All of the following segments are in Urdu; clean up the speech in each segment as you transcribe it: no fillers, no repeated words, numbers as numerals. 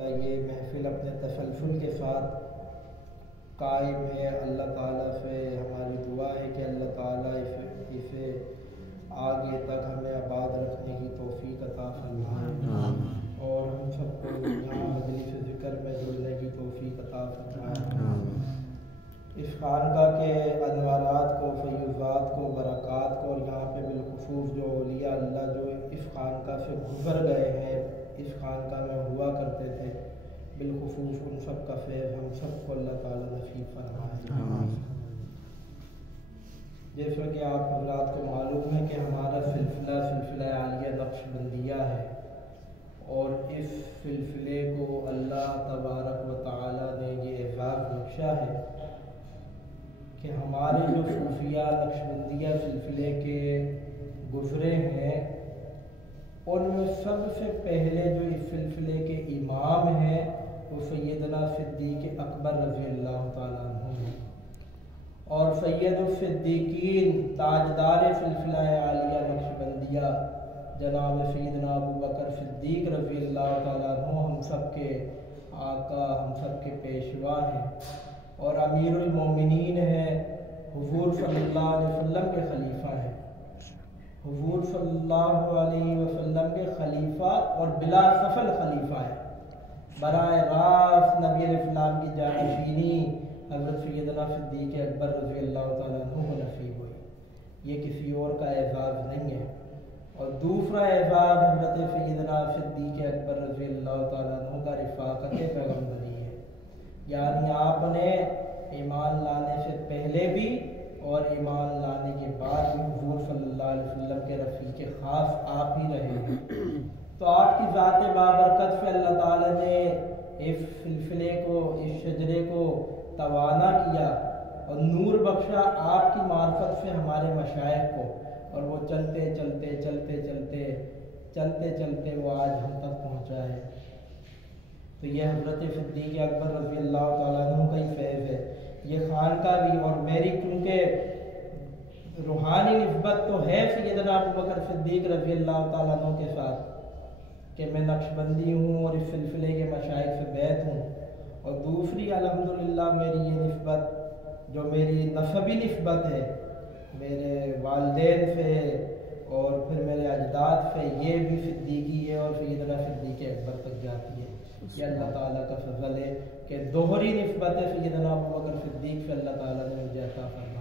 یہ محفل اپنے تسلسل کے ساتھ قائم ہے۔ اللہ تعالیٰ سے ہماری دعا ہے کہ اللہ تعالیٰ اسے آگے تک ہمیں آباد رکھنے کی توفیق عطا فرمائے اور ہم سب کو یہاں مجلس ذکر میں جڑنے کی توفیق عطا فرمائے۔ اس خانقاہ کے انوارات کو، فیوضات کو، برکات کو اور یہاں پہ بالخصوص جو اولیاء اللہ جو اس خانقاہ سے گزر گئے ہیں، اس خانقاہ میں ہوا کرتے تھے، بالخصوص ان سب کا فیض ہم سب کو اللہ تعالیٰ نصیب فرمائے۔ جیسا کہ آپ حضرات کو معلوم ہے کہ ہمارا سلسلہ عالیہ نقش بندیہ ہے، اور اس سلسلے کو اللہ تبارک و تعالیٰ نے یہ اعزاز بخشا ہے کہ ہمارے جو صوفیہ نقش بندیہ سلسلے کے گزرے ہیں، ان میں سب سے پہلے جو اس سلسلے کے امام ہیں وہ سیدنا صدیق اکبر رضی اللہ تعالیٰ عنہ ہیں، اور سید الصدیقین تاجدار سلسلہ عالیہ نقشبندیہ جناب سیدنا ابو بکر صدیق رضی اللہ تعالیٰ عنہ ہم سب کے آقا، ہم سب کے پیشوا ہیں، اور امیر المومنین ہیں، حضور صلی اللہ علیہ وسلم کے خلیفہ ہیں، حضور صلی اللہ علیہ وسلم کے خلیفہ اور بلا فصل خلیفہ ہے۔ براہ راست نبی علیہ السلام کی جانشینی حضرت سیدنا صدیق اکبر رضی اللہ تعالیٰ عنہ کو نصیب ہوئی، یہ کسی اور کا اعزاز نہیں ہے۔ اور دوسرا اعزاز حضرت سیدنا صدیق اکبر رضی اللہ تعالیٰ عنہ کا رفاقت پیغمبری ہے، یعنی آپ نے ایمان لانے سے پہلے بھی اور ایمان لانے کے بعد بھی حضور صلی اللہ علیہ وسلم کے رفیق خاص آپ ہی رہے ہیں۔ تو آپ کی ذات بابرکت سے اللہ تعالیٰ نے اس سلسلے کو، اس شجرے کو توانا کیا اور نور بخشا آپ کی معرفت سے ہمارے مشائخ کو، اور وہ چلتے چلتے چلتے چلتے چلتے چلتے وہ آج ہم تک پہنچا ہے۔ تو یہ حضرت صدیق اکبر رضی اللہ تعالیٰ عنہ کا ہی فیض ہے۔ یہ خانقاہ بھی اور میری کیونکہ روحانی نسبت تو ہے سیدنا ابو بکر صدیق رضی اللہ تعالیٰ عنہ کے ساتھ کہ میں نقشبندی ہوں اور اس سلسلے کے مشائخ سے بیعت ہوں، اور دوسری الحمدللہ میری یہ نسبت جو میری نسبی نسبت ہے میرے والدین سے اور پھر میرے اجداد سے، یہ بھی صدیقی ہے اور سیدنا صدیق اکبر تک جاتی ہے۔ یہ اللہ تعالیٰ کا فضل ہے کہ دوہری نسبت ہے سیدنا ابو بکر صدیق سے اللہ تعالیٰ نے مجھے عطا فرمائی۔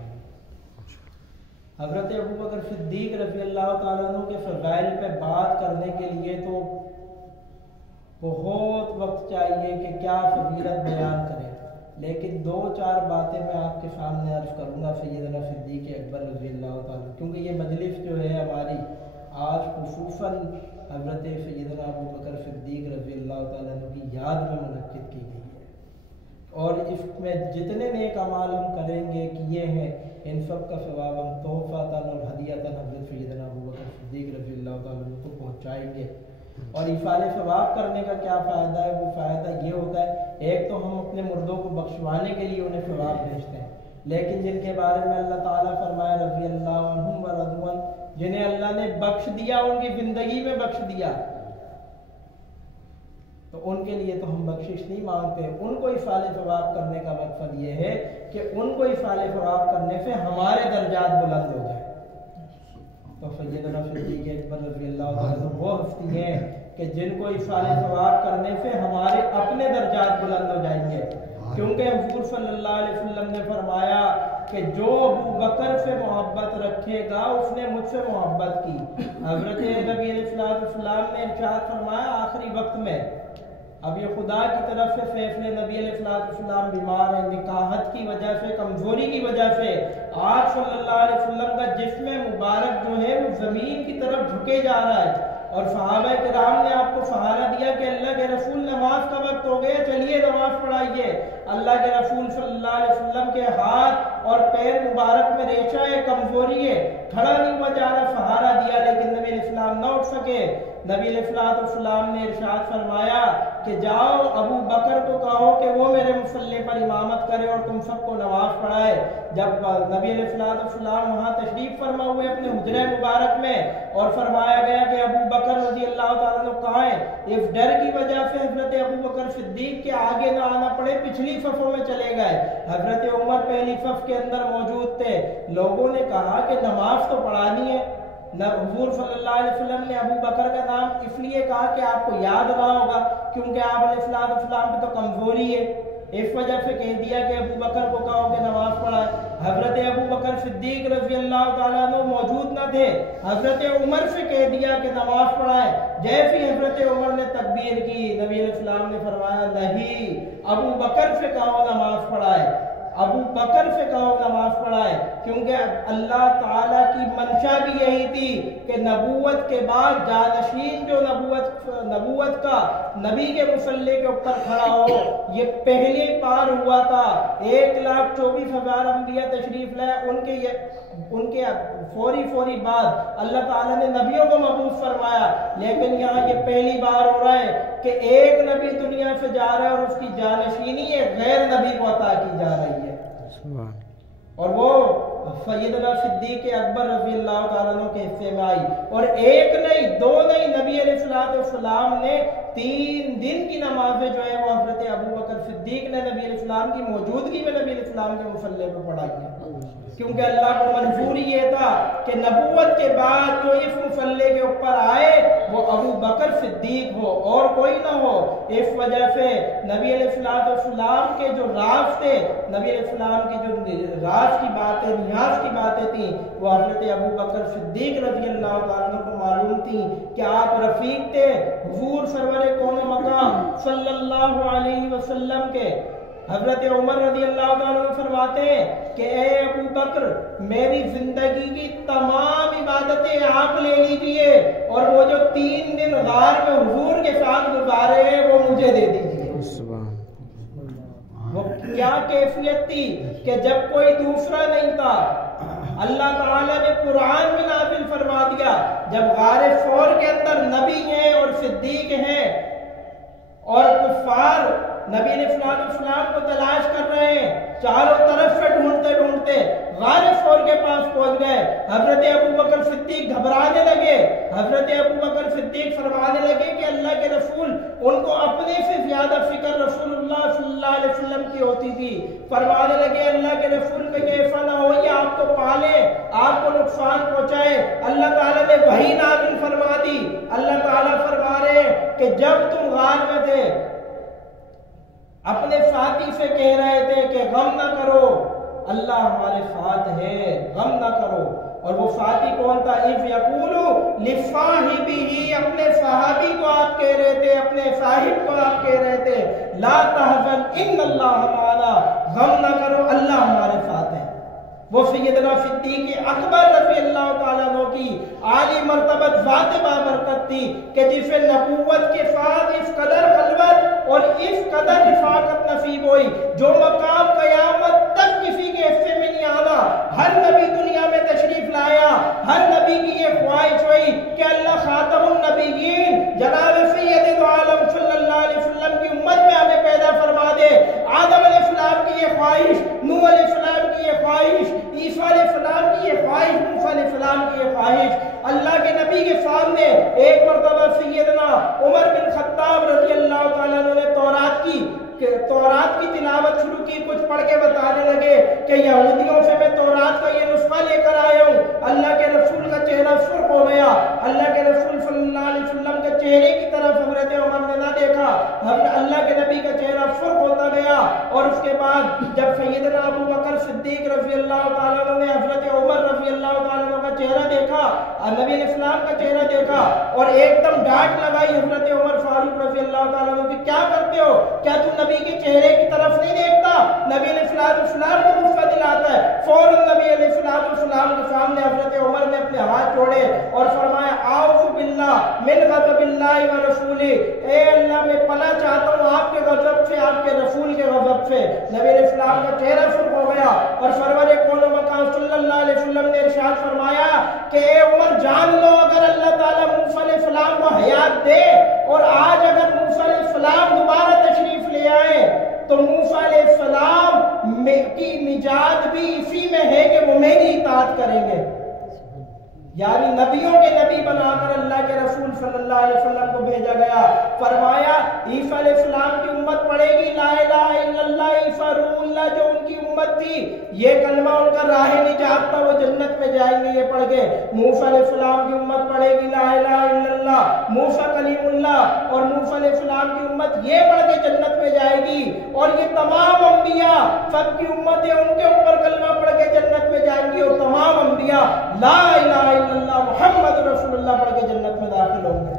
حضرت ابو بکر صدیق رضی اللہ تعالیٰ عنہ کے فضائل پہ بات کرنے کے لیے تو بہت وقت چاہیے کہ کیا فضیلت بیان کریں، لیکن دو چار باتیں میں آپ کے سامنے عرض کروں گا سیدنا صدیق اکبر رضی اللہ تعالیٰ، کیونکہ یہ مجلس جو ہے ہماری آج خصوصاً حضرت سیدنا ابو بکر صدیق رضی اللہ تعالیٰ عنہ کی یاد میں منعقد کی گئی ہے، اور اس میں جتنے نیک اعمال ہم کریں گے کیے ہیں، ان سب کا ثواب ہم تحفۃً اور ہدیۃً حضرت سیدنا ابو بکر صدیق رضی اللہ تعالیٰ عنہ کو پہنچائیں گے۔ اور ایصال ثواب کرنے کا کیا فائدہ ہے؟ وہ فائدہ یہ ہوتا ہے، ایک تو ہم اپنے مردوں کو بخشوانے کے لیے انہیں ثواب بھیجتے ہیں، لیکن جن کے بارے میں اللہ تعالیٰ فرمایا رضی اللہ عنہم ورضوا عنہ، جنہیں اللہ نے بخش دیا، ان کی زندگی میں بخش دیا، تو ان کے لیے تو ہم بخشش نہیں مانگتے۔ ان کو ایصال ثواب کرنے کا مقصد یہ ہے کہ ان کو ایصال ثواب کرنے سے ہمارے درجات بلند ہو جائیں۔ تو سیدنا صدیق اکبر رضی اللہ تعالیٰ وہ ہستی ہیں کہ جن کو ایصال ثواب کرنے سے ہمارے اپنے درجات بلند ہو جائیں گے، کیونکہ حضور صلی اللہ علیہ وسلم نے فرمایا کہ جو ابو بکر سے محبت رکھے گا اس نے مجھ سے محبت کی۔ حضرت نبی علیہ السلام نے ارشاد فرمایا آخری وقت میں، اب یہ خدا کی طرف سے فیصلے، نبی علیہ السلام بیمار ہیں، نکاحت کی وجہ سے، کمزوری کی وجہ سے آپ صلی اللہ علیہ وسلم کا جسم مبارک جو ہے وہ زمین کی طرف جھکے جا رہا ہے، اور صحابہ کرام نے آپ کو سہارا دیا کہ اللہ کے رسول نماز کا وقت ہو گیا، چلیے نماز پڑھائیے۔ اللہ کے رسول صلی اللہ علیہ وسلم کے ہاتھ اور پیر مبارک میں ریشہ ہے، کمزوری ہے، کھڑا نہیں ہوا جا رہا، سہارا دیا، لیکن نبی علیہ السلام نہ اٹھ سکے۔ نبی علیہ السلام نے ارشاد فرمایا کہ جاؤ ابو بکر کو کہو کہ وہ میرے مصلی پر امامت کرے اور تم سب کو نماز پڑھائے۔ جب نبی علیہ السلام وہاں تشریف فرما ہوئے اپنے حجرہ مبارک میں اور فرمایا گیا کہ ابو بکر رضی اللہ تعالیٰ عنہ کہاں ہیں، اس ڈر کی وجہ سے حضرت ابو بکر صدیق کے آگے نہ آنا پڑے، پچھلی صفوں میں چلے گئے۔ حضرت عمر پہلی صف کے اندر موجود تھے۔ لوگوں نے کہا کہ نماز تو پڑھانی ہے۔ حضور صلی اللہ علیہ وسلم نے ابو بکر کا نام اس لیے کہا کہ آپ کو یاد رہا ہوگا، کیونکہ آپ علیہ السلام پہ تو کمزوری ہے، اس وجہ سے کہہ دیا کہ ابو بکر کو کہو کہ نماز پڑھائے۔ حضرت ابو بکر صدیق رضی اللہ تعالیٰ عنہ موجود نہ تھے، حضرت عمر سے کہہ دیا کہ نماز پڑھائے۔ جیسے حضرت عمر نے تکبیر کی، نبی علیہ السلام نے فرمایا نہیں، ابو بکر سے کہو نماز پڑھائے، ابو بکر سے کہو نماز پڑھائے، کیونکہ اللہ تعالیٰ کی منشا بھی یہی تھی کہ نبوت کے بعد جانشین جو نبوت کا نبی کے مصلی کے اوپر کھڑا ہو، یہ پہلی بار ہوا تھا۔ 1,24,000 انبیاء تشریف لائے، ان کے فوری بعد اللہ تعالیٰ نے نبیوں کو مبعوث فرمایا، لیکن یہاں یہ پہلی بار ہو رہا ہے کہ ایک نبی دنیا سے جا رہا ہے اور اس کی جانشینی ایک غیر نبی کو عطا کی جا رہی ہے، اور وہ سیدنا صدیق اکبر رضی اللہ تعالیٰ عنہ کے حصے میں آئی۔ اور ایک نہیں، دو نہیں، نبی علیہ السلام نے 3 دن کی نمازیں جو ہے وہ حضرت ابو بکر صدیق نے نبی علیہ السلام کی موجودگی میں نبی علیہ السلام کے مصلی پہ پڑھائی ہے، کیونکہ اللہ کو منظور یہ تھا کہ نبوت کے بعد جو اس مصلی کے اوپر آئے وہ ابو بکر صدیق ہو اور کوئی نہ ہو۔ اس وجہ سے نبی علیہ السلام کے جو راز تھے، نبی علیہ السلام کی جو راز کی باتیں، نیاز کی باتیں تھیں، وہ حضرت ابو بکر صدیق رضی اللہ تعالیٰ عنہ کو معلوم تھی کہ آپ رفیق تھے حضور سرور کون مقام صلی اللہ علیہ وسلم کے۔ حضرت عمر رضی اللہ تعالیٰ عنہ فرماتے ہیں کہ اے ابو بکر، میری زندگی کی تمام عبادتیں آپ لے لیجئے اور وہ جو 3 دن غار میں حضور کے ساتھ گزارے ہیں وہ مجھے دے دیجئے۔ وہ کیا کیفیت تھی کہ جب کوئی دوسرا نہیں تھا، اللہ تعالیٰ نے قرآن میں نازل فرما دیا، جب غار ثور کے اندر نبی ہیں اور صدیق ہیں اور کفار نبی علیہ السلام کو تلاش کر رہے ہیں، چاروں طرف سے ڈھونڈتے غار ثور کے پاس پہنچ گئے، حضرت ابو بکر صدیق گھبرانے لگے، حضرت ابو بکر صدیق فرمانے لگے کہ اللہ کے رسول، ان کو اپنے سے زیادہ فکر رسول اللہ صلی اللہ علیہ وسلم کی ہوتی تھی، فرمانے لگے اللہ کے رسول کہیں ایسا نہ ہو یہ آپ کو پالے، آپ کو نقصان پہنچائے۔ اللہ تعالیٰ نے وحی نازل فرما دی، اللہ تعالیٰ فرما رہے ہیں کہ جب تم غار میں تھے اپنے ساتھی سے کہہ رہے تھے کہ غم نہ کرو، اللہ ہمارے ساتھ ہے، غم نہ کرو، اور وہ ساتھی کون تھا؟ اِذْ يَقُولُ لِصَاحِبِهِ، اپنے صحابی کو آپ کہہ رہے تھے، اپنے صاحب کو آپ کہہ رہے تھے لَا تَحْزَنْ إِنَّ اللَّهَ مَعَنَا، غم نہ کرو، اللہ ہمارے ساتھ ہے۔ وہ سیدنا صدیق اکبر رضی اللہ تعالیٰ عنہ کی عالی مرتبت ذات بابرکت تھی کہ جسے نبوت کے ساتھ اس قدر خلوت اور اس قدر رفاقت نصیب ہوئی جو مقام قیامت تک کسی کے حصے میں نہیں آنا۔ ہر نبی دنیا میں تشریف لایا، ہر نبی کی یہ خواہش ہوئی کہ اللہ خاتم النبیین جناب سید عالم صلی اللہ علیہ وسلم کی امت میں ہمیں پیدا فرما دے۔ آدم علیہ السلام کی یہ خواہش، نوح علیہ السلام کی یہ خواہش، عیسیٰ علیہ السلام کی یہ خواہش، موسیٰ علیہ السلام کی یہ خواہش۔ اللہ کے نبی کے سامنے ایک مرتبہ سیدنا عمر بن خطاب رضی اللہ تعالیٰ عنہ نے تورات کی تلاوت شروع کی، کچھ پڑھ کے بتانے لگے کہ یہودیوں سے میں تورات کا یہ نسخہ لے کر آیا ہوں۔ اللہ کے رسول کا چہرہ سرخ ہو گیا، اللہ کے رسول صلی اللہ علیہ وسلم کے چہرے کی طرف حضرت عمر نے نہ دیکھا، اللہ کے نبی کا چہرہ سرخ ہوتا گیا، اور اس کے بعد جب سیدنا ابو بکر صدیق رضی اللہ تعالیٰ عنہ نے حضرت عمر رضی اللہ تعالیٰ عنہ کا چہرہ دیکھا، نبی علیہ السلام کا چہرہ دیکھا، اور ایک دم ڈانٹ لگائی حضرت عمر فاروق رضی اللہ تعالیٰ عنہ کی، کیا کرتے ہو؟ کیا تم نبی کے چہرے کی طرف نہیں دیکھتا؟ نبی علیہ السلام کو غصہ دلاتا ہے۔ فوراً نبی علیہ السلام کے سامنے حضرت عمر نے اپنے ہاتھ جوڑے اور فرمایا اعوذ باللہ من غضب اللہ و رسولہ، اے اللہ میں پناہ چاہتا ہوں آپ کے غضب سے، آپ کے رسول کے غضب سے۔ نبی علیہ السلام کا چہرہ سرخ ہو گیا اور سرور کون و مقام صلی اللہ علیہ وسلم نے ارشاد فرمایا کہ اے عمر جان لو اگر اللہ تعالیٰ موسیٰ علیہ السلام کو حیات دے اور آج اگر موسیٰ علیہ السلام دوبارہ تشریف لے آئے تو موسیٰ علیہ السلام کی نجات بھی اسی میں ہے کہ وہ میری اطاعت کریں گے. یعنی نبیوں کے نبی بنا کر اللہ کے رسول صلی اللہ علیہ وسلم کو بھیجا گیا. فرمایا عیسیٰ علیہ السلام کی امت پڑھے گی لا الہ الا اللہ عیسیٰ روح اللہ, جو ان کی امت تھی یہ کلمہ ان کا راہ نجات تھا, وہ جنت میں جائیں گے یہ پڑھ کے. موسیٰ علیہ السلام کی امت پڑھے گی لا الہ الا اللہ موسیٰ کلیم اللہ, اور موسیٰ علیہ السلام کی امت یہ پڑھ کے جنت میں جائے گی. اور یہ تمام انبیاء سب کی امتیں ان کے اوپر کلمہ پڑھ کے جنت میں جائیں گی, اور تمام انبیاء لا الہ الا اللہ محمد رسول اللہ پڑھ کے جنت میں داخل ہوں گے.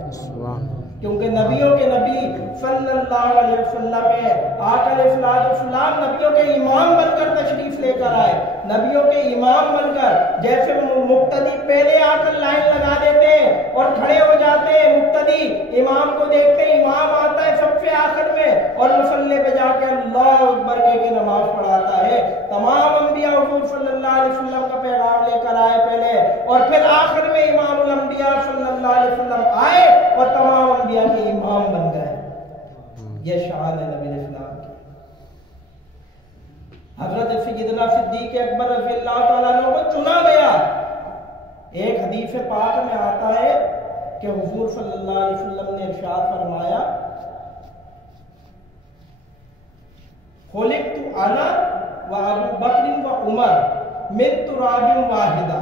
کیونکہ نبیوں کے نبی صلی اللہ علیہ وسلم میں آقا علیہ السلام نبیوں کے امام بن کر تشریف لے کر آئے. نبیوں کے امام بن کر, جیسے مقتدی پہلے آ کر لائن لگا دیتے اور کھڑے ہو جاتے ہیں, مقتدی امام کو دیکھتے امام آتا ہے سب سے آخر میں اور مصلی پہ جا کے اللہ اکبر کہہ کے نماز پڑھاتا ہے. تمام انبیاء حضور صلی اللہ علیہ وسلم کا پیغام لے کر آئے پہلے, اور پھر آخر میں امام الانبیاء صلی اللہ علیہ وسلم آئے اور تمام انبیاء کے امام بن گئے. یہ شان ہے نبی اسلام کی. حضرت سیدنا صدیق اکبر رضی اللہ تعالیٰ عنہ کو چنا گیا. ایک حدیث پاک میں آتا ہے کہ حضور صلی اللہ علیہ وسلم نے ارشاد فرمایا خلقت انا و ابو بکر و عمر من تراب واحدہ.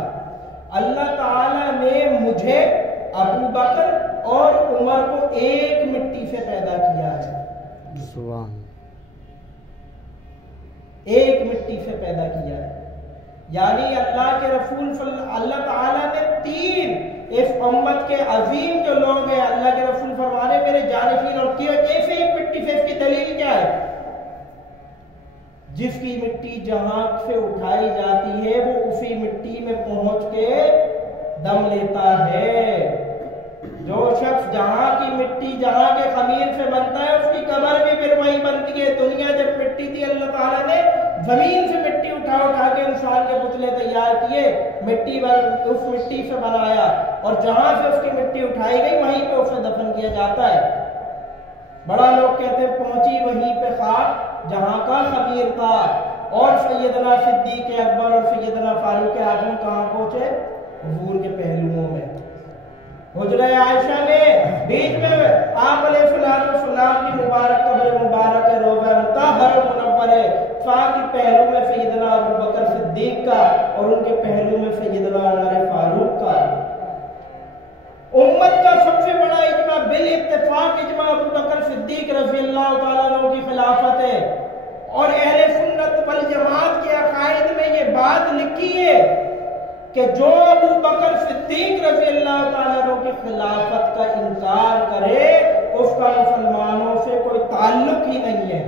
اللہ تعالیٰ نے مجھے, ابو بکر اور عمر کو ایک مٹی سے پیدا کیا ہے. ایک مٹی سے پیدا کیا ہے. یعنی اللہ کے رسول اللہ تعالیٰ نے تین اس امت کے عظیم جو لوگ ہیں, اللہ کے رسول فرمانے میرے جانشین, اور کیسے ایک مٹی سے, اس کی دلیل کیا ہے؟ جس کی مٹی جہاں سے اٹھائی جاتی ہے وہ اسی مٹی میں پہنچ کے دم لیتا ہے. جو شخص جہاں کی مٹی جہاں کے خمیر سے بنتا ہے اس کی قبر بھی پھر وہی بنتی ہے. دنیا جب مٹی تھی اللہ تعالیٰ نے زمین سے مٹی اٹھا کے انسان کے پتلے تیار کیے, مٹی اس مٹی سے بنایا, اور جہاں سے اس کی مٹی اٹھائی گئی وہیں پہ اسے دفن کیا جاتا ہے. بڑا لوگ کہتے ہیں پہنچی وہیں پہ خاک جہاں کا خمیر تھا. اور سیدنا صدیق اکبر اور سیدنا فاروق اعظم کہاں پہنچے؟ حضور کے پہلوؤں میں. حجرہ عائشہ میں بیچ میں آپ علیہ السلام کی مبارک قبر مبارک ہے, روضہ مطہر منور ہے. فاق کی پہلو میں سیدنا ابو بکر صدیق کا اور ان کے پہلو میں سیدنا عمر فاروق کا. امت کا سب سے بڑا اجماع, بال اتفاق اجماع ابو بکر صدیق رضی اللہ تعالیٰ عنہ کی خلافت ہے. اور اہل سنت والجماعت کے عقائد میں یہ بات لکھی ہے کہ جو ابو بکر صدیق رضی اللہ تعالیٰ عنہ کی خلافت کا انکار کرے اس کا مسلمانوں سے کوئی تعلق ہی نہیں ہے.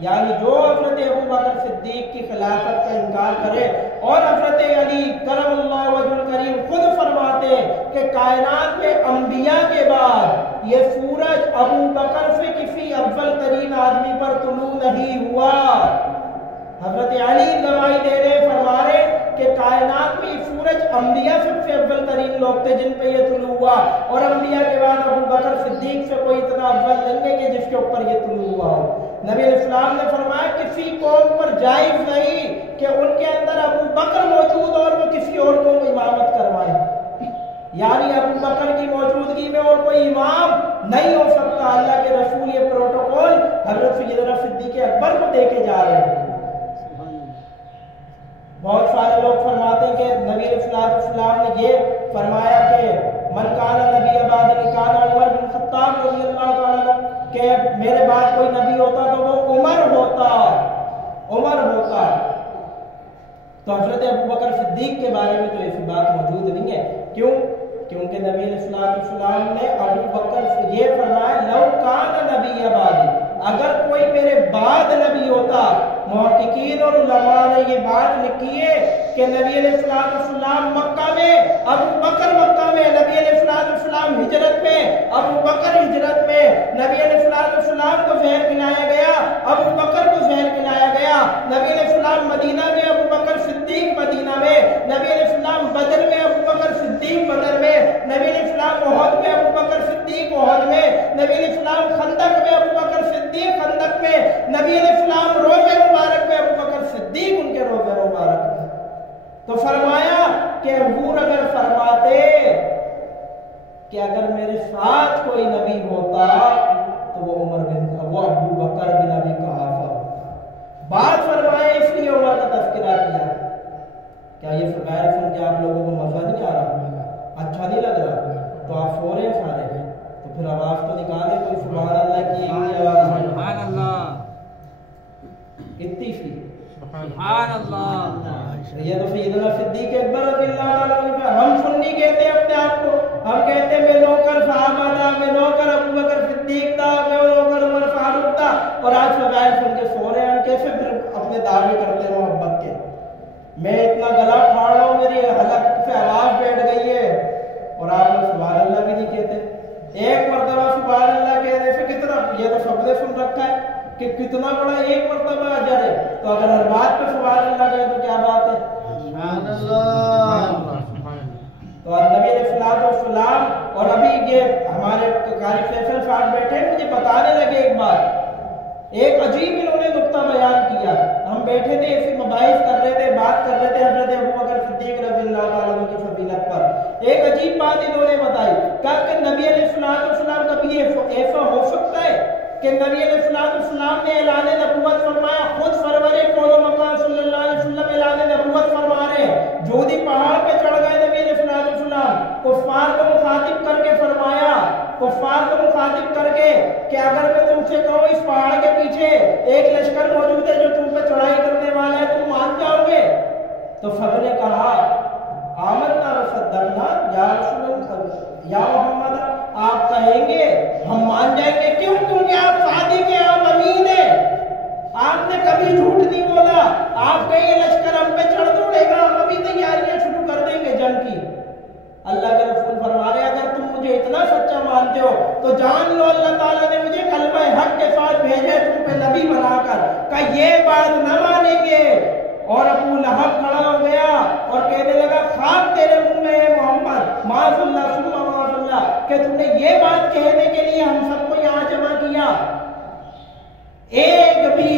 یعنی جو حضرت ابو بکر صدیق کی خلافت کا انکار کرے, اور حضرت علی کرم اللہ وجہ الکریم خود فرماتے کہ کائنات میں انبیاء کے بعد یہ سورج ابو بکر سے کسی افضل ترین آدمی پر طلوع نہیں ہوا. حضرت علی گواہی دے رہے, فرما رہے کہ کائنات میں سورج انبیاء سب سے افضل ترین لوگ تھے جن پہ یہ طلوع ہوا, اور انبیاء کے بعد ابو بکر صدیق سے کوئی اتنا افضل نہیں ہے کہ جس کے اوپر یہ طلوع ہوا ہو. نبی علیہ السلام نے فرمایا کسی قوم پر جائز نہیں کہ ان کے اندر ابو بکر موجود اور وہ کسی اور کو امامت کروائے. یعنی ابو بکر کی موجودگی میں اور کوئی امام نہیں ہو سکتا. اللہ کے رسول یہ پروٹوکول حضرت سیدنا صدیق اکبر کو دے کے جا رہے ہیں. بہت سارے لوگ فرماتے ہیں کہ نبی علیہ السلام نے یہ فرمایا کہ من کان نبی بعد کان عمر بن خطاب رضی اللہ تعالیٰ عنہ, کہ میرے بعد کوئی نبی ہوتا تو وہ عمر ہوتا. تو حضرت ابو بکر صدیق کے بارے میں تو ایسی بات موجود نہیں ہے. کیوں؟ کیونکہ نبی علیہ السلام نے ابو بکر سے یہ فرمایا لو کان نبی بعد, اگر کوئی میرے بعد نبی ہوتا. محققین اور علماء نے یہ بات لکھی ہے کہ نبی علیہ السلام مکہ میں, ابو بکر مکہ میں, نبی علیہ السلام ہجرت میں, ابو بکر ہجرت میں. نبی علیہ السلام کو زہر پلایا گیا, ابو بکر کو زہر پلایا گیا. نبی علیہ السلام مدینہ میں, ابو بکر صدیق مدینہ تو فرمایا کہ حضور اگر فرماتے کہ اگر میرے ساتھ کوئی نبی ہوتا تو وہ ابو بکر بن ابی قحافہ ہوتا. بات فرمایا اس لیے عمر کا تذکرہ کیا. کیا یہ فضائل سن کے آپ لوگوں کو مزہ نہیں آ رہا؟ اچھا نہیں لگ رہا؟ تو آپ سو رہے ہیں سارے، تو پھر آواز تو نکالے کوئی سبحان اللہ کی سبحان اللہ کتنی سی سبحان اللہ. یہ تو سیدنا صدیق اکبر رضی اللہ تعالیٰ عنہ. ہم سنی کہتے ہیں اپنے آپ کو، ہم کہتے ہیں میں نوکر صحابہ تھا، میں نوکر ابو بکر صدیق تھا، میں نوکر عمر فاروق تھا، اور آج فضائل سن کے سو رہے ہیں. کیسے پھر اپنے دعوے کرتے ہیں محبت کے؟ میں اتنا گلا پھاڑ رہا ہوں، میری حلق سے آواز بیٹھ گئی ہے، اور آپ لوگ سبحان اللہ بھی نہیں کہتے. ایک مرتبہ سبحان اللہ کہنے سے کتنا، یہ تو سب نے سن رکھا ہے کہ کتنا بڑا ایک مرتبہ اجر ہے. تو اگر ہر بات پہ سبحان اللہ کہے تو کیا بات ہے؟ سبحان اللہ. تو نبی علیہ الصلوۃ والسلام، اور ابھی یہ ہمارے قاری فیصل صاحب بیٹھے مجھے بتانے لگے ایک بات، ایک عجیب انہوں نے نقطہ بیان کیا. ہم بیٹھے تھے ایسی مباحث کر رہے تھے، بات کر رہے تھے حضرت ابو بکر صدیق رضی اللہ تعالیٰ عنہ کی فضیلت پر. ایک عجیب بات انہوں نے بتائی، کہا کہ نبی علیہ الصلوۃ والسلام کبھی ایسا ہو سکتا ہے کہ نبی علیہ الصلوۃ والسلام نے اعلان نبوت فرمایا، خود سرور کون و مکان صلی اللہ علیہ وسلم اعلان نبوت فرما رہے ہیں. جودی پہاڑ پہ چڑھ گئے نبی علیہ الصلوۃ والسلام، کفار کو مخاطب کر کے فرمایا، کفار کو مخاطب کر کے کہ اگر میں تم سے کہوں اس پہاڑ کے پیچھے ایک لشکر موجود ہے جو تم پہ چڑھائی کرنے والا ہے، تم مان جاؤ گے؟ تو سب نے کہا آمنا وصدقنا یا رسول اللہ یا محمد، آپ کہیں گے ہم مان جائیں گے. کیوں؟ کیونکہ آپ صادق ہیں، آپ امین ہیں، آپ نے کبھی جھوٹ نہیں بولا. آپ کہیں یہ لشکر ہم پہ چڑھ دوڑے گا، ہم ابھی تیاریاں شروع کر دیں گے جنگ کی. اللہ کے رسول فرما رہے اگر تم مجھے اتنا سچا مانتے ہو تو جان لو اللہ تعالیٰ نے مجھے کلمہ حق کے ساتھ بھیجے تم پہ نبی بنا کر. کہ یہ بات نہ مانیں گے. اور ابو لہب کھڑا ہو گیا اور کہنے لگا خاک تیرے منہ میں ہے محمد، معاذ اللہ ثم معاذ اللہ، کہ تم نے یہ بات کہنے کے لیے ہم سب کو یہاں جمع کیا. ایک بھی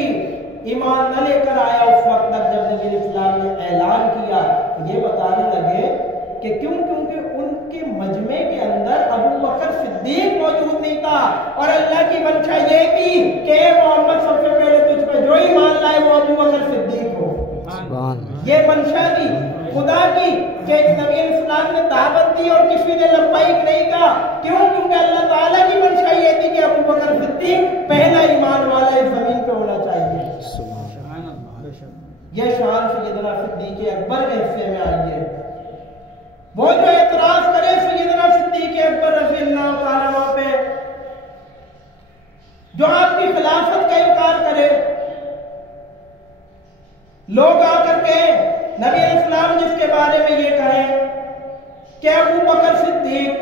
ایمان نہ لے کر آیا اس وقت تک جب نبی علیہ السلام نے اعلان کیا. یہ بتانے لگے کہ کیوں؟ کیونکہ ان کے مجمع کے اندر ابو بکر صدیق موجود نہیں تھا، اور اللہ کی منشا یہ تھی کہ محمد سب سے پہلے تجھ پہ جو ایمان لائے وہ ابو بکر صدیق ہو. یہ منشا تھی خدا کی کہ نبی علیہ السلام نے دعوت دی اور کسی نے لبیک نہیں کہا. کیوں؟ کیونکہ اللہ تعالیٰ کی منشا یہ تھی کہ ابو بکر صدیق پہلا ایمان والا اس زمین پہ ہونا چاہیے. یہ شان سیدنا صدیق اکبر کے حصے میں آئی ہے. وہ جو اعتراض کرے سیدنا صدیق اکبر رضی اللہ تعالیٰ عنہ پہ، جو آپ کی خلافت کا انکار کرے، لوگ آ کر کے نبی علیہ السلام جس کے بارے میں یہ کہیں کہ ابو بکر صدیق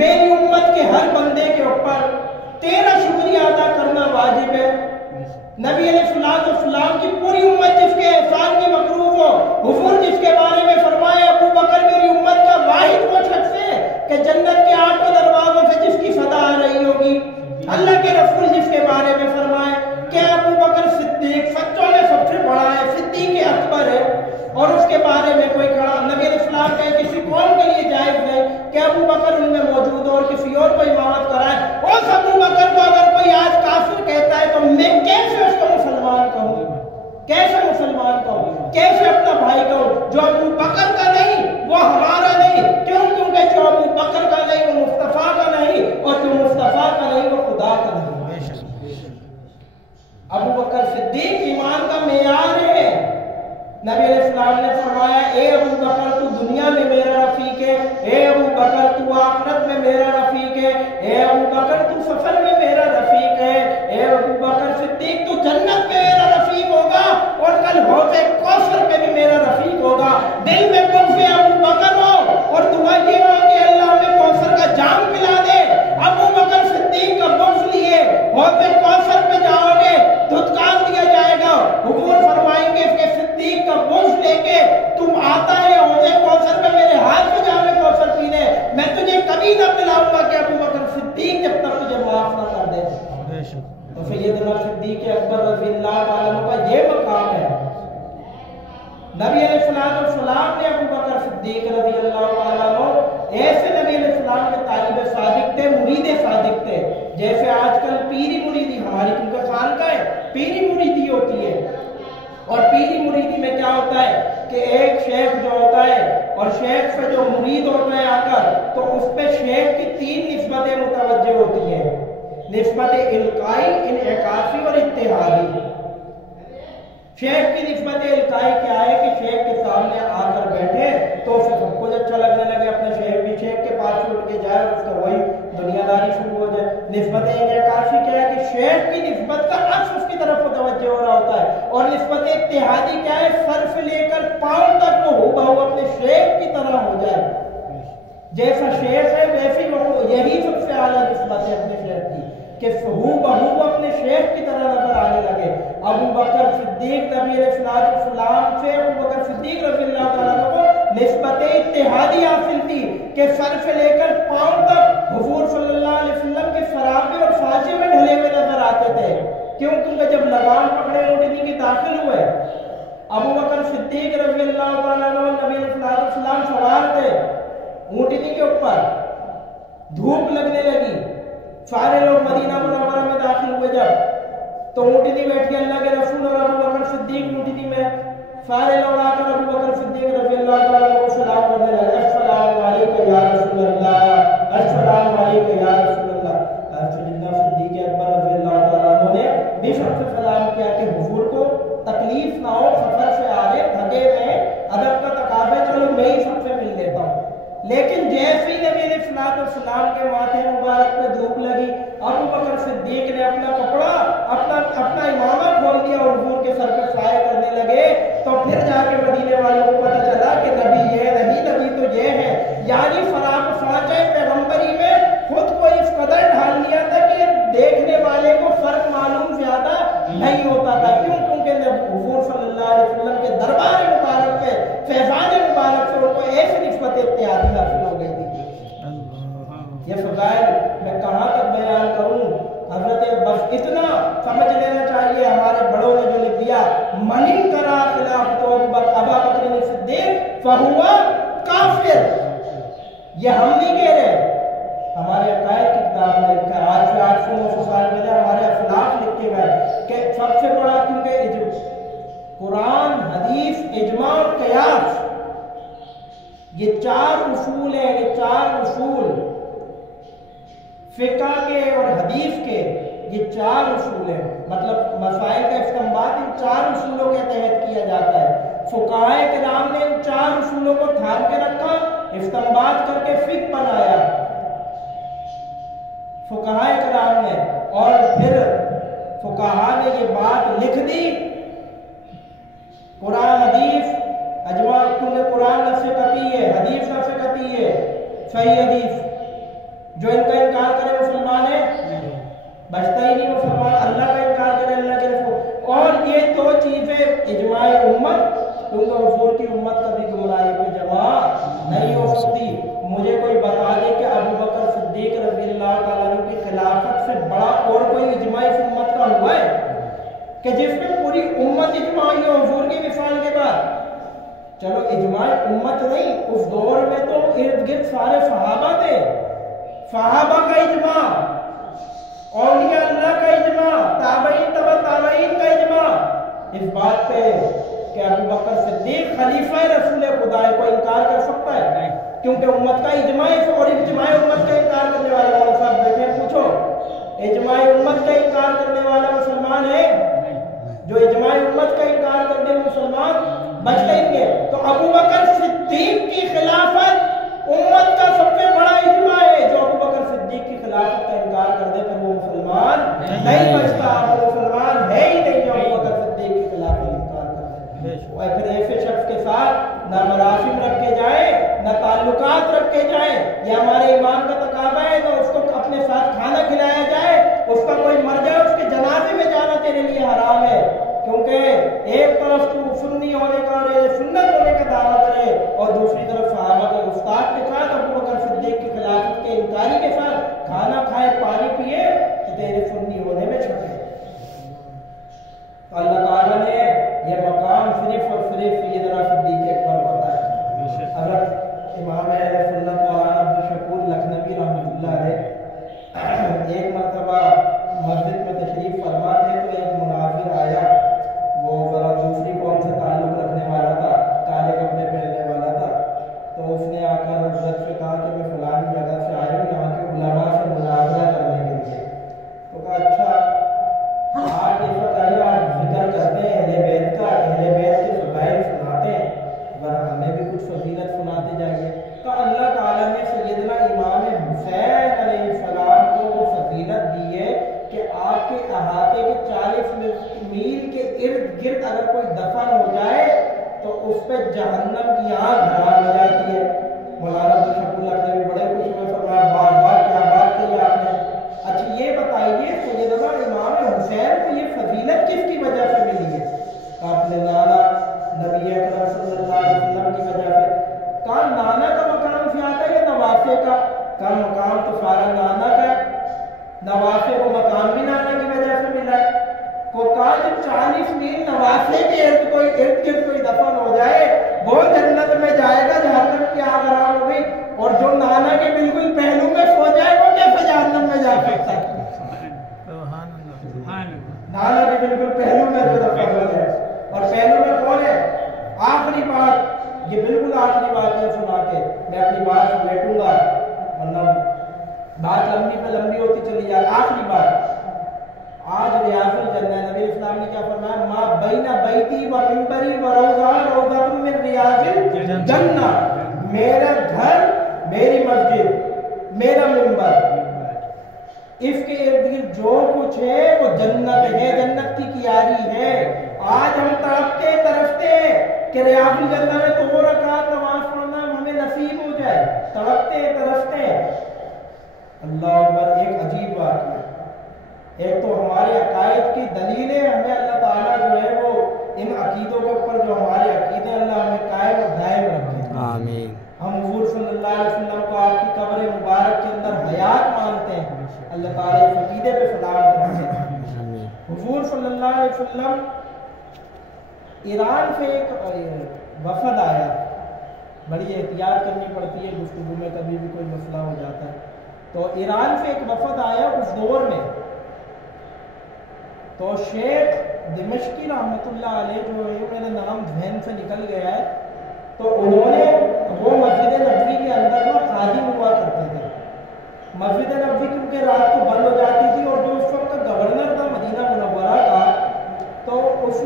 میری امت کے ہر بندے کے اوپر تیرا شکریہ ادا کرنا واجب ہے. نبی علیہ السلام کی پوری امت جس کے احسان کی مقروف ہو، حضور جس کے بارے میں فرمائے ابو بکر میری امت کا واحد وہ شخص ہے کہ جنت کے 8 دروازوں سے جس کی صدا آ رہی ہوگی. اللہ کے رسول جس کے بارے میں فرمائے کہ ابو بکر صدیق سچوں میں سب سے بڑا ہے، صدیق اکبر ہے، اور اس کے بارے میں کوئی کھڑا نبی علیہ السلام کہے کسی قوم کے لیے جائز ہے کہ ابو بکر ان میں موجود ہو اور کسی اور کو امامت کرائے. اس ابو بکر کو اگر کوئی آج کافر کہتا ہے تو میں کیسے اس کو مسلمان کہوں؟ کیسے مسلمان کہوں؟ کیسے اپنا بھائی کہوں؟ جو ابو بکر کا نہیں وہ ہمارا نہیں. کیوں؟ کیونکہ جو ابو بکر کا نہیں وہ مصطفیٰ کا نہیں، اور جو مصطفیٰ کا نہیں وہ خدا کا نہیں. ابو بکر صدیق ایمان کا معیار ہے. نبی علیہ السلام نے فرمایا اے ابو بکر تو دنیا میں میرا رفیق ہے، اے ابو بکر تو آخرت میں میرا رفیق ہے، اے ابو بکر تو سفر میں میرا رفیق ہے، اے ابو بکر صدیق تو جنت میں میرا رفیق ہوگا، اور کل حوض کوثر پہ بھی میرا رفیق ہوگا. دل میں کن سے ابو بکر ہو اور دعا یہ ہو کہ اللہ میں کوثر کا جام پلا دے. ابو بکر صدیق کا بغض لیے حوض کوثر پہ جاؤ گے دھتکار دیا جائے گا. حضور فرمائیں گے کہ صدیق کا بغض لے کے تم آتا ہے حوض کوثر پہ میرے ہاتھ میں جام کوثر پینے، میں تجھے کبھی نہ پلاؤں گا کہ ابو بکر صدیق جب تک تجھے معاف نہ کر دے. تو سیدنا صدیق اکبر رضی اللہ تعالیٰ عنہ کا یہ مقام ہے. نبی علیہ السلام نے ابو بکر صدیق رضی اللہ تعالیٰ عنہ ایسے نبی علیہ السلام کے طالب صادق تھے، مرید صادق تھے، جیسے آج کل پیری مریدی ہماری کیونکہ خانقاہ ہے، پیری مریدی ہوتی ہے، اور پیری مریدی میں کیا ہوتا ہے کہ ایک شیخ جو ہوتا ہے اور شیخ سے جو مرید ہوتا ہے آ کر، تو اس پہ شیخ کی 3 نسبتیں متوجہ ہوتی ہیں، نسبت القائی، انعکاسی اور اتحادی۔ شیخ کی نسبت القائی کیا ہے کہ شیخ کے سامنے آ کر بیٹھے تو اسے سب کچھ اچھا لگنے لگے، اپنے شیخ کے پاس چھوٹ کے جائے، اس کا وہی دنیا داری شروع ہو جائے۔ نسبت انعکاسی کیا ہے کہ شیخ کی نسبت کا عکس اس کی طرف متوجہ ہو رہا ہوتا ہے، اور نسبت اتحادی کیا ہے، سر سے لے کر پاؤں تک وہ ہو بہو اپنے شیخ کی طرح ہو جائے، جیسا شیخ ہے ویسی وہ، یہی سب سے اعلیٰ نسبت ہے اپنے شیخ کی کہ ہو بہو اپنے شیخ کی طرح نظر آنے لگے۔ ابو بکر صدیق نبی علیہ السلام سے ابو بکر صدیق رضی اللہ تعالیٰ عنہ کو نسبت اتحادی حاصل تھی کہ سر سے لے کر پاؤں تک حضور صلی اللہ علیہ وسلم کے سراپے اور فاجے میں ڈھلے ہوئے نظر آتے تھے۔ کیوں؟ کیونکہ جب لگام پکڑے اونٹنی کی داخل ہوئے، ابو بکر صدیق رضی اللہ تعالیٰ عنہ نبی علیہ السلام سوار تھے اونٹنی کے اوپر، دھوپ لگنے لگی، سارے لوگ مدینہ منورہ میں داخل ہوئے، جب تو اونٹنی بیٹھی اللہ کے رسول اور ابو بکر صدیق اونٹنی میں، سارے لوگ آ کر ابو بکر صدیق رضی اللہ تعالیٰ عنہ کو سلام کرنے لگے، السلام علیکم یا رسول اللہ، السلام علیکم یا رسول اللہ۔ سیدنا صدیق اکبر رضی اللہ تعالیٰ عنہ نے بھی سب سے سلام کیا کہ حضور کو تکلیف نہ ہو، سفر سے آ رہے تھکے ہوئے، ادب کا تقاضا، چلو میں ہی سب سے مل لیتا ہوں۔ لیکن جیسے ہی نبی علیہ السلام کے ماتھے مبارک پہ دھوپ لگی، ابو بکر صدیق نے اپنا کپڑا، اپنا امامہ کھول دیا اور حضور کے سر پہ سایہ کرنے لگے، تو پھر جا کے مدینے والوں کو پتہ چلا کہ نبی یہ نہیں، نبی تو یہ ہے، یعنی فراق فاجہ پیغمبری میں خود کو اس قدر ڈھال لیا تھا کہ دیکھنے والے کو فرق معلوم زیادہ نہیں ہوتا تھا۔ کیوں؟ کیونکہ حضور صلی اللہ علیہ وسلم کے دربار مبارک پہ، فیضان مبارک سے ان کو ایسی نسبت اتحادی حاصل ہو گئی تھی۔ یہ فضائل میں کہاں تک بیان کروں حضرت، بس اتنا سمجھ لینا چاہیے ہمارے بڑوں نے جو لکھ دیا، من کرا خلاف تو ابا بکر صدیق فہو کافر، یہ ہم نہیں کہہ رہے، ہمارے عقائد کی کتاب میں لکھا ہے، آج سے 800-900 سال پہلے ہمارے اخلاق لکھے گئے کہ سب سے بڑا، کیونکہ قرآن، حدیث، اجماع اور قیاس، یہ 4 اصول ہیں، یہ 4 اصول فقہ کے اور حدیث کے، یہ 4 اصول ہیں، مطلب مسائل کا استنباط ان 4 اصولوں کے تحت کیا جاتا ہے۔ فقہائے کرام نے ان 4 اصولوں کو تھام کے رکھا، استنباط کر کے فقہ بنایا فقہائے کرام نے، اور پھر فقہا نے یہ بات لکھ دی، قرآن حدیث اجماع، کیونکہ قرآن نص قطعی ہے، حدیث نص قطعی ہے، صحیح حدیث، جو ان کا انکار کرے مسلمان ہے، بچتا ہی نہیں مسلمان، اللہ کا انکار کرے اللہ کے رسول، اور یہ 2 چیزیں اجماع امت، کیونکہ حضور کی امت کبھی گمراہی پہ جمع نہیں ہو سکتی۔ مجھے کوئی بتا دے کہ ابو بکر صدیق رضی اللہ تعالیٰ عنہ کی خلافت سے بڑا اور کوئی اجماع اس امت کا ہوا ہے کہ جس میں پوری امت اجماعی ہو حضور کی وصال کے بعد؟ چلو اجماع امت نہیں، اس دور میں تو ارد گرد سارے صحابہ تھے، صحابہ کا اجماع، اولیاء اللہ کا اجماع، تابعین تبع تابعین کا اجماع اس بات پہ کہ ابو بکر صدیق خلیفہ رسول خدا ہے، کوئی انکار کر سکتا ہے؟ کیونکہ امت کا اجماع ہے، اور اجماع امت کا انکار کرنے والا کون صاحب بیٹھے ہیں؟ پوچھو، اجماع امت کا انکار کرنے والا مسلمان ہے؟ جو اجماع امت کا انکار کر دے مسلمان بچ جائیں گے۔ تو ابو بکر صدیق کی خلافت امت کا سب سے بڑا اجماع ہے، جو ابو بکر صدیق کی خلافت کا انکار کر دے پھر وہ مسلمان نہیں بچتا، وہ مسلمان ہے ہی نہیں جو ابو بکر صدیق کی خلافت کا انکار کر دے۔ اور پھر ایسے شخص کے ساتھ نہ مراسم رکھے جائیں، نہ تعلقات رکھے جائیں، یہ ہمارے ایمان کا تقاضا ہے، نہ اس کو اپنے ساتھ کھانا کھلایا جائے، اس کا کوئی مر جائے اس کے جنازے میں جانا تیرے لیے حرام ہے، کیونکہ ایک طرف تو سنی ہونے کا اور سنت ہونے کا دعویٰ کرے، اور دوسری طرف صحابہ کے استاد کے ساتھ ابو بکر صدیق کی خلافت کے انکاری کے ساتھ کھانا کھائے، پانی پیے، تو تیرے سنی ہونے میں شک ہے۔ اللہ تعالیٰ نے یہ مقام صرف اور صرف یہ ذرا میل کے ارد گرد اگر کوئی دفن ہو جائے تو اس پہ جہنم کی آگ حرام ہو جاتی ہے۔ مولانا عبدالشکور اللہ نے بڑے خوش ہوئے فرمایا واہ واہ کیا بات کہی آپ نے۔ اچھا یہ بتائیے سیدنا امام حسین کو یہ فضیلت کس کی وجہ سے ملی ہے؟ اپنے نانا نبی اکرم صلی اللہ علیہ وسلم کی وجہ سے۔ کہا نانا کا مقام زیادہ ہے یا نواسے کا؟ کہا مقام تو سارا نانا کا ہے، نواسے کو مقام بھی نانا کی وجہ سے ملا ہے۔ کو کہا جب 40 میل نواسے کے ارد گرد کوئی دفن ہو جائے وہ جنت میں جائے گا، جہنم کی آگ حرام ہو گئی، اور جو نانا کے بالکل پہلو میں سو جائے وہ کیسے جہنم میں جا سکتا ہے؟ نانا کے بالکل پہلو میں جو دفن ہو جائے، اور پہلو میں کون ہے؟ آخری بات، یہ بالکل آخری بات ہے سنا کے میں اپنی بات سمیٹوں گا ورنہ بات لمبی پہ لمبی ہوتی چلی جائے۔ آخری بات، آج ریاض الجنہ، نبی اسلام نے کیا فرمایا؟ ما بین بیتی و منبری و روضہ روضۃ من ریاض الجنہ، میرا گھر، میری مسجد، میرا منبر، اس کے ارد گرد جو کچھ ہے وہ جنت ہے، جنت کی کیاری ہے۔ آج ہم تڑپتے ترستے ہیں کہ ریاض الجنہ میں تو 2 رکعت نماز پڑھنا ہمیں نصیب ہو جائے، تڑپتے ترستے ہیں۔ اللہ اکبر، ایک عجیب بات ہے، ایک تو ہمارے عقائد کی دلیلیں ہمیں اللہ تعالیٰ جو ہے وہ ان عقیدوں کے اوپر جو ہمارے عقیدے اللہ ہمیں قائم اور دائم رکھے، آمین۔ ہم حضور صلی اللہ علیہ وسلم کو آپ کی قبر مبارک کے اندر حیات مانتے ہیں، اللہ تعالیٰ اس عقیدے پہ سلامت رکھے۔ حضور صلی اللہ علیہ وسلم، ایران سے ایک وفد آیا، بڑی احتیاط کرنی پڑتی ہے گفتگو میں، کبھی بھی کوئی مسئلہ ہو جاتا ہے۔ تو ایران سے ایک وفد آیا اس دور میں، تو شیخ دمشقی رحمۃ اللہ علیہ، جو میرا نام ذہن سے نکل گیا ہے، تو انہوں نے وہ مسجد نبوی کے اندر نا خادم ہوا کرتے تھے۔ مسجد نبوی کیونکہ رات کو بند ہو جاتی تھی، اور جو اس وقت کا گورنر تھا مدینہ منورہ کا، تو اس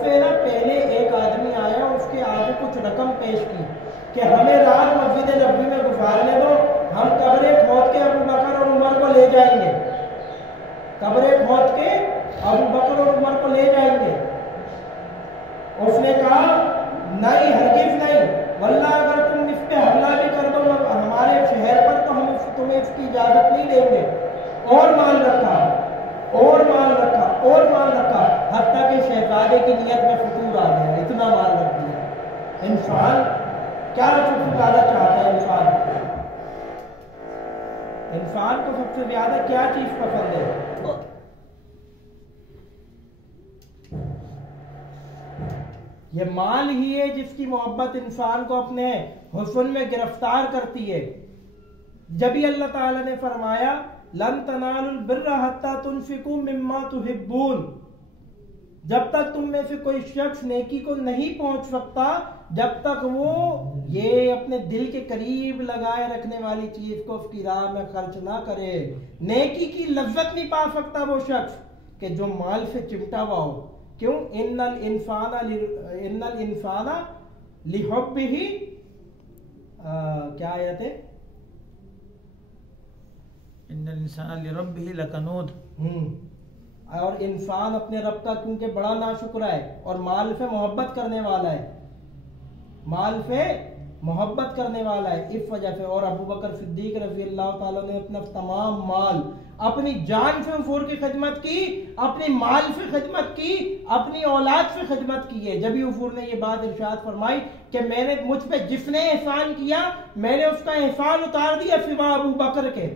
سے نا پہلے ایک آدمی آیا، اس کے آگے کچھ رقم پیش کی کہ ہمیں رات مسجد نبوی میں گزارنے دو، ہم قبریں کھود کے ابو بکر اور عمر کو لے جائیں گے، قبریں کھود کے ابو بکر اور عمر کو لے جائیں گے۔ اس نے کہا نہیں، ہرگز نہیں، واللہ اگر تم اس پہ حملہ بھی کر دو ہمارے شہر پر تو ہم تمہیں اس کی اجازت نہیں دیں گے۔ اور مال رکھا، اور مال رکھا، اور مال رکھا، حتیٰ کہ شہزادے کی نیت میں فطور آ گیا، اتنا مال رکھ دیا۔ انسان کیا سب سے زیادہ چاہتا ہے؟ انسان کو سب سے زیادہ کیا چیز پسند ہے؟ یہ مال ہی ہے جس کی محبت انسان کو اپنے حسن میں گرفتار کرتی ہے۔ جبھی اللہ تعالیٰ نے فرمایا لن تنالوا البر حتى تنفقوا مما تحبون، جب تک تم میں سے کوئی شخص نیکی کو نہیں پہنچ سکتا جب تک وہ یہ اپنے دل کے قریب لگائے رکھنے والی چیز کو اس کی راہ میں خرچ نہ کرے۔ نیکی کی لذت نہیں پا سکتا وہ شخص کہ جو مال سے چمٹا ہوا ہو۔ کیوں؟ ان الانسان لحبہ، کیا آیت ہے؟ ان الانسان لربہ لکنود، اور انسان اپنے رب کا کیونکہ بڑا ناشکرا ہے اور مال سے محبت کرنے والا ہے، مال سے محبت کرنے والا ہے، اس وجہ سے۔ اور ابو بکر صدیق رضی اللہ تعالیٰ نے اپنا تمام مال، اپنی جان سے حضور کی خدمت کی، اپنی مال سے خدمت کی، اپنی اولاد سے خدمت کی ہے۔ جبھی حضور نے یہ بات ارشاد فرمائی کہ میں نے مجھ پہ جس نے احسان کیا میں نے اس کا احسان اتار دیا سوا ابو بکر کے،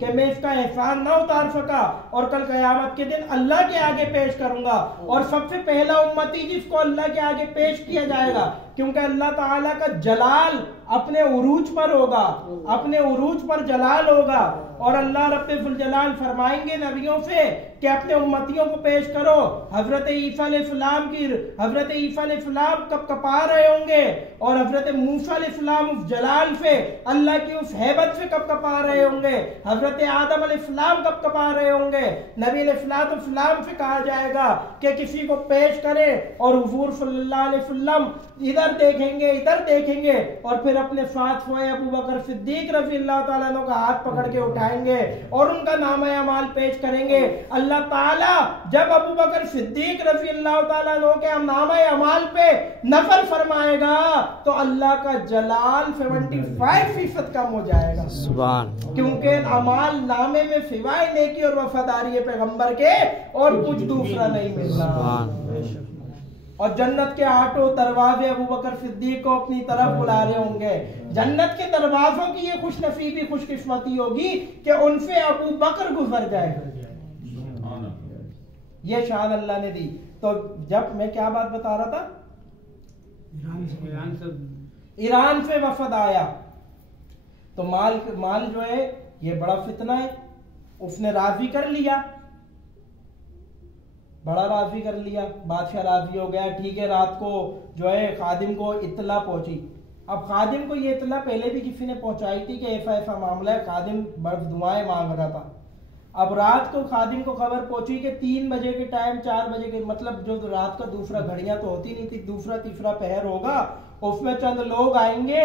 کہ میں اس کا احسان نہ اتار سکا، اور کل قیامت کے دن اللہ کے آگے پیش کروں گا، اور سب سے پہلا امتی جس کو اللہ کے آگے پیش کیا جائے گا، کیونکہ اللہ تعالیٰ کا جلال اپنے عروج پر ہوگا، اپنے عروج پر جلال ہوگا، اور اللہ رب الجلال فرمائیں گے نبیوں سے کہ اپنے امتیوں کو پیش کرو۔ حضرت عیسیٰ علیہ السلام کب کپا رہے ہوں گے، اور حضرت موسیٰ علیہ السلام اس جلال سے، اللہ کی اس ہیبت سے کب کپا رہے ہوں گے، حضرت آدم علیہ السلام کب کپا رہے ہوں گے۔ نبی علیہ السلام سے کہا جائے گا کہ کسی کو پیش کرے، اور حضور صلی اللہ علیہ وسلم ادھر ادھر دیکھیں گے ادھر دیکھیں گے اور پھر اپنے ساتھ ہوئے ابو بکر صدیق رضی اللہ تعالیٰ عنہ کا ہاتھ پکڑ کے اٹھائیں گے اور ان کا نامہ اعمال پیش کریں گے. اللہ تعالیٰ جب ابو بکر صدیق رضی اللہ تعالیٰ عنہ کے نامہ اعمال پہ نظر فرمائے گا تو اللہ کا جلال 75% کم ہو جائے گا. سبحان. کیونکہ اعمال نامے میں سوائے نیکی اور وفاداری پیغمبر کے اور کچھ دوسرا نہیں ملنا. اور جنت کے 8 دروازے ابو بکر صدیق کو اپنی طرف بلا رہے ہوں گے. جنت کے دروازوں کی یہ خوش نصیبی خوش قسمتی ہوگی کہ ان سے ابو بکر گزر جائے. یہ شان اللہ نے دی. تو جب میں کیا بات بتا رہا تھا, ایران سے وفد آیا تو مال جو ہے یہ بڑا فتنہ ہے. اس نے راضی کر لیا, بڑا راضی کر لیا, بادشاہ راضی ہو گیا. ٹھیک ہے, رات کو جو ہے خادم کو اطلاع پہنچی. اب خادم کو یہ اطلاع پہلے بھی کسی نے پہنچائی تھی کہ ایسا ایسا معاملہ ہے. خادم بڑی دعائیں مانگ رہا تھا. اب رات کو خادم کو خبر پہنچی کہ 3 بجے کے ٹائم 4 بجے کے مطلب جو رات کا دوسرا گھڑیاں تو ہوتی نہیں تھی, دوسرا تیسرا پہر ہوگا, اس میں چند لوگ آئیں گے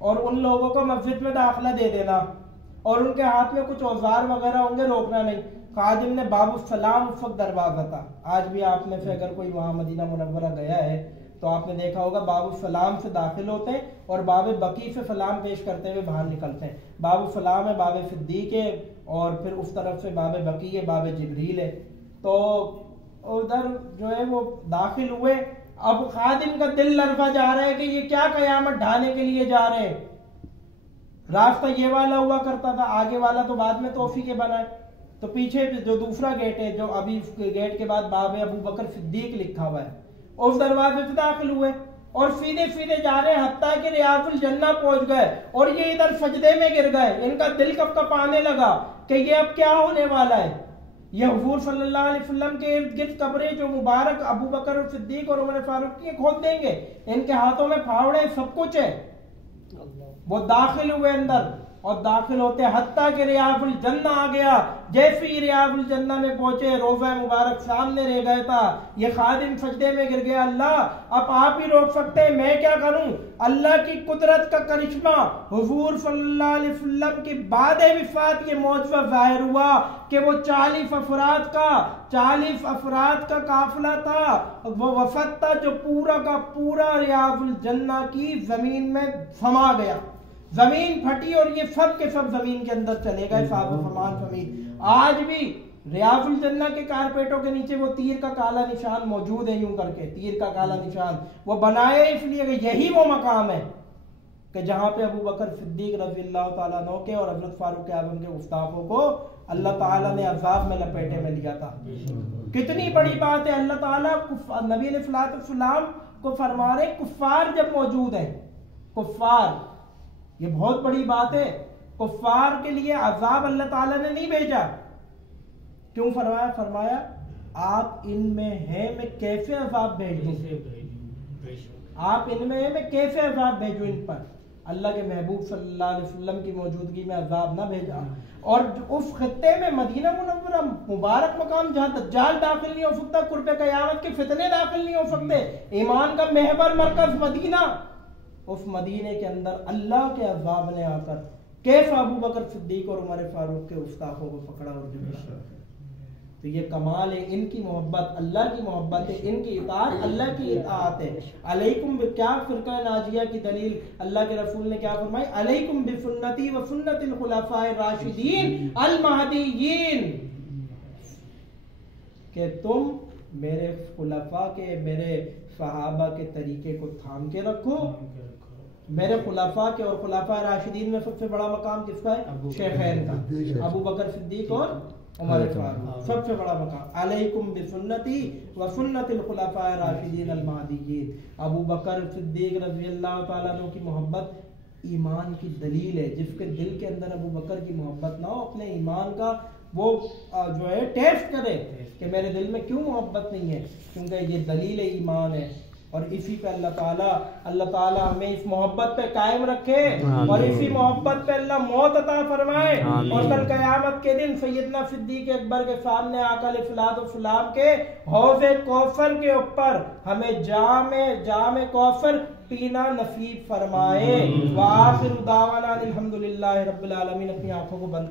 اور ان لوگوں کو مسجد میں داخلہ دے دینا اور ان کے ہاتھ میں کچھ اوزار وغیرہ ہوں گے, روکنا نہیں. خادم نے باب السلام اس وقت دروازہ تھا. آج بھی آپ میں سے اگر کوئی وہاں مدینہ منورہ گیا ہے تو آپ نے دیکھا ہوگا باب السلام سے داخل ہوتے ہیں اور باب بقی سے سلام پیش کرتے ہوئے باہر نکلتے ہیں. باب السلام ہے, باب صدیق ہے اور پھر اس طرف سے باب بقی ہے, باب جبریل ہے. تو ادھر جو ہے وہ داخل ہوئے. اب خادم کا دل لرزا جا رہا ہے کہ یہ کیا قیامت ڈھانے کے لیے جا رہے ہیں. راستہ یہ والا ہوا کرتا تھا, آگے والا تو بعد میں توفیق کے بنا ہے. تو پیچھے جو دوسرا گیٹ ہے, جو ابھی گیٹ کے بعد باب ابو بکر صدیق لکھا ہوا ہے, اس دروازے سے داخل ہوئے اور سیدھے جا رہے ہیں حتیٰ کہ ریاض الجنہ پہنچ گئے اور یہ ادھر سجدے میں گر گئے. ان کا دل کب کپانے لگا کہ یہ اب کیا ہونے والا ہے. یہ حضور صلی اللہ علیہ وسلم کے ارد گرد قبریں جو مبارک ابو بکر صدیق اور عمر فاروق کی کھود دیں گے. ان کے ہاتھوں میں پھاوڑے سب کچھ ہے. وہ داخل ہوئے اندر اور داخل ہوتے حتیٰ کہ ریاض الجنہ آ گیا. جیسے ہی ریاض الجنہ میں پہنچے روضہ مبارک سامنے رہ گیا تھا. یہ خادم سجدے میں گر گیا, اللہ اب آپ ہی روک سکتے ہیں, میں کیا کروں. اللہ کی قدرت کا کرشمہ حضور صلی اللہ علیہ وسلم کی بعد وفات یہ معجزہ ظاہر ہوا کہ وہ 40 افراد کا قافلہ تھا, وہ وفد تھا جو پورا کا پورا ریاض الجنہ کی زمین میں سما گیا. زمین پھٹی اور یہ سب کے سب زمین کے اندر چلے گئے. صاحب و فرمان فمید. آج بھی ریاض الجنہ کے کارپیٹوں کے نیچے وہ تیر کا کالا نشان موجود ہے, یوں کر کے تیر کا کالا نشان وہ بنائے اس لیے کہ یہی وہ مقام ہے کہ جہاں پہ ابو بکر صدیق رضی اللہ تعالیٰ عنہ کے اور حضرت فاروق اعظم کے گستاخوں کو اللہ تعالیٰ نے عذاب میں لپیٹے میں لیا تھا. کتنی بڑی بات ہے. اللہ تعالیٰ نبی علیہ السلام کو فرما رہے کفار جب موجود ہیں, کفار, یہ بہت بڑی بات ہے. کفار کے لیے عذاب اللہ تعالیٰ نے نہیں بھیجا. کیوں فرمایا آپ ان میں ہیں, میں کیسے عذاب بھیجوں, آپ ان میں ہیں, میں کیسے عذاب بھیجوں ان پر. اللہ کے محبوب صلی اللہ علیہ وسلم کی موجودگی میں عذاب نہ بھیجا. اور اس خطے میں مدینہ منورہ مبارک مقام جہاں دجال داخل نہیں ہو سکتا, قرب قیامت کے فتنے داخل نہیں ہو سکتے, ایمان کا محور مرکز مدینہ, اس مدینے کے اندر اللہ کے عذاب نے آ کر کیسے ابو بکر صدیق اور عمر فاروق کے گستاخوں کو پکڑا اور جھگڑا. تو یہ کمال ہے ان کی محبت, اللہ کی محبت ہے, ان کی اطاعت اللہ کی اطاعت ہے. علیکم کیا فرقہ ناجیہ کی دلیل اللہ کے رسول نے کیا فرمائی, علیکم بسنتی و سنت الخلفاء الراشدین المہدیین, کہ تم میرے خلفاء کے, میرے صحابہ کے طریقے کو تھام کے رکھو. میرے خلفاء کے اور خلفاء راشدین میں سب سے بڑا مقام کس کا ہے, شیخین کا, ابو بکر صدیق اور عمر فاروق, سب سے بڑا مقام. علیکم بسنتی و سنت الخلفاء راشدین المہدیین. ابو بکر صدیق رضی اللہ تعالیٰ عنہ کی محبت ایمان کی دلیل ہے. جس کے دل کے اندر ابو بکر کی محبت نہ ہو, اپنے ایمان کا وہ جو ہے ٹیسٹ کرے کہ میرے دل میں کیوں محبت نہیں ہے, کیونکہ یہ دلیل ایمان ہے. اور اسی پہ اللہ تعالیٰ ہمیں اس محبت پہ قائم رکھے اور اسی محبت پہ اللہ موت عطا فرمائے اور کل قیامت کے دن سیدنا صدیق اکبر کے سامنے آقا علیہ الصلوۃ والسلام کے حوض کوثر کے اوپر ہمیں جام کوثر پینا نصیب فرمائے۔ وآخر دعوانا الحمدللہ رب العالمین۔ اپنی آنکھوں کو بند